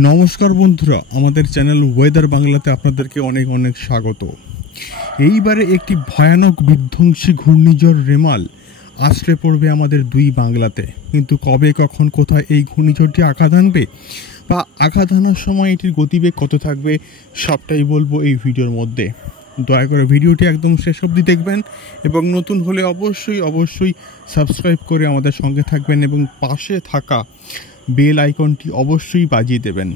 নমস্কার বন্ধুরা, আমাদের চ্যানেল ওয়েদার বাংলাতে আপনাদেরকে অনেক অনেক স্বাগত। এইবারে একটি ভয়ানক বিধ্বংসী ঘূর্ণিঝড় রেমাল আছড়ে পড়বে আমাদের দুই বাংলাতে। কিন্তু কবে, কখন, কোথায় এই ঘূর্ণিঝড়টি আঘাত আনবে বা আঘাত আনার সময় এটির গতিবেগ কত থাকবে সবটাই বলবো এই ভিডিওর মধ্যে। দয়া করে ভিডিওটি একদম শেষ অবধি দেখবেন এবং নতুন হলে অবশ্যই সাবস্ক্রাইব করে আমাদের সঙ্গে থাকবেন এবং পাশে থাকা বেল আইকনটি অবশ্যই বাজিয়ে দেবেন।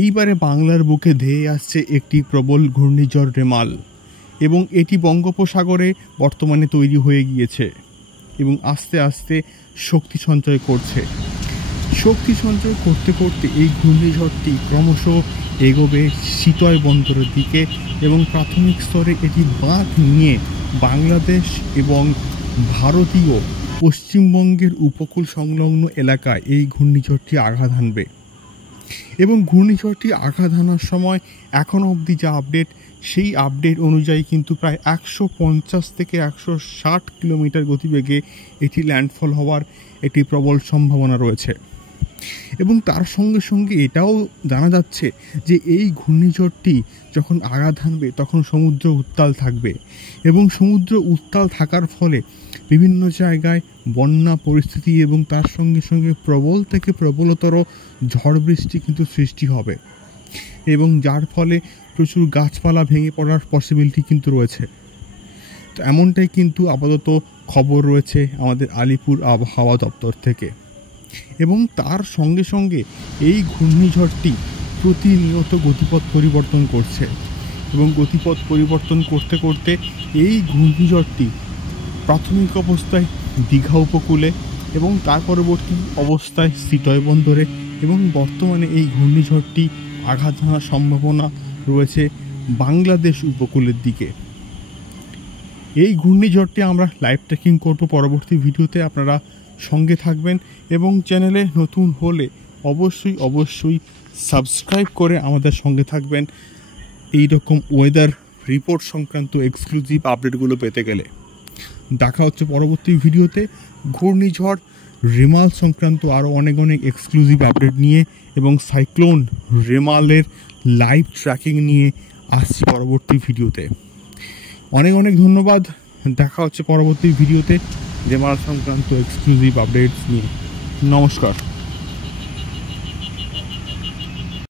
এইবারে বাংলার বুকে ধেয়ে আসছে একটি প্রবল ঘূর্ণিঝড় রেমাল এবং এটি বঙ্গোপসাগরে বর্তমানে তৈরি হয়ে গিয়েছে এবং আস্তে আস্তে শক্তি সঞ্চয় করছে। শক্তি সঞ্চয় করতে করতে এই ঘূর্ণিঝড়টি ক্রমশ এগোবে সিতয় বন্দরের দিকে এবং প্রাথমিক স্তরে এটি বাঁক নিয়ে বাংলাদেশ এবং ভারতীয় পশ্চিমবঙ্গের উপকূল সংলগ্ন এলাকায় এই ঘূর্ণিঝড়টি আঘাত হানবে এবং ঘূর্ণিঝড়টি আঘাত হানার সময় এখনও অবধি যা আপডেট, সেই আপডেট অনুযায়ী কিন্তু প্রায় 150 থেকে 160 কিলোমিটার গতিবেগে এটি ল্যান্ডফল হওয়ার একটি প্রবল সম্ভাবনা রয়েছে। এবং তার সঙ্গে সঙ্গে এটাও জানা যাচ্ছে যে এই ঘূর্ণিঝড়টি যখন আঘাত হানবে তখন সমুদ্র উত্তাল থাকবে এবং সমুদ্র উত্তাল থাকার ফলে বিভিন্ন জায়গায় বন্যা পরিস্থিতি এবং তার সঙ্গে সঙ্গে প্রবল থেকে প্রবলতর ঝড় বৃষ্টি কিন্তু সৃষ্টি হবে এবং যার ফলে প্রচুর গাছপালা ভেঙে পড়ার পসিবিলিটি কিন্তু রয়েছে। তো এমনটাই কিন্তু আপাতত খবর রয়েছে আমাদের আলিপুর আবহাওয়া দপ্তর থেকে। এবং তার সঙ্গে সঙ্গে এই ঘূর্ণিঝড়টি প্রতিনিয়ত গতিপথ পরিবর্তন করছে এবং গতিপথ পরিবর্তন করতে করতে এই ঘূর্ণিঝড়টি প্রাথমিক অবস্থায় দীঘা উপকূলে এবং তার পরবর্তী অবস্থায় সিতয় বন্দরে এবং বর্তমানে এই ঘূর্ণিঝড়টি আঘাত হানার সম্ভাবনা রয়েছে বাংলাদেশ উপকূলের দিকে। এই ঘূর্ণিঝড়টি আমরা লাইভ ট্র্যাকিং করব পরবর্তী ভিডিওতে, আপনারা সঙ্গে থাকবেন এবং চ্যানেলে নতুন হলে অবশ্যই সাবস্ক্রাইব করে আমাদের সঙ্গে থাকবেন এই রকম ওয়েদার রিপোর্ট সংক্রান্ত এক্সক্লুসিভ আপডেটগুলো পেতে গেলে। দেখা হচ্ছে পরবর্তী ভিডিওতে ঘূর্ণিঝড় রেমাল সংক্রান্ত আরও অনেক এক্সক্লুসিভ আপডেট নিয়ে এবং সাইক্লোন রেমালের লাইভ ট্র্যাকিং নিয়ে আসছি পরবর্তী ভিডিওতে। অনেক ধন্যবাদ। দেখা হচ্ছে পরবর্তী ভিডিওতে রেমাল সংক্রান্ত এক্সক্লুসিভ আপডেটস নিয়ে। নমস্কার।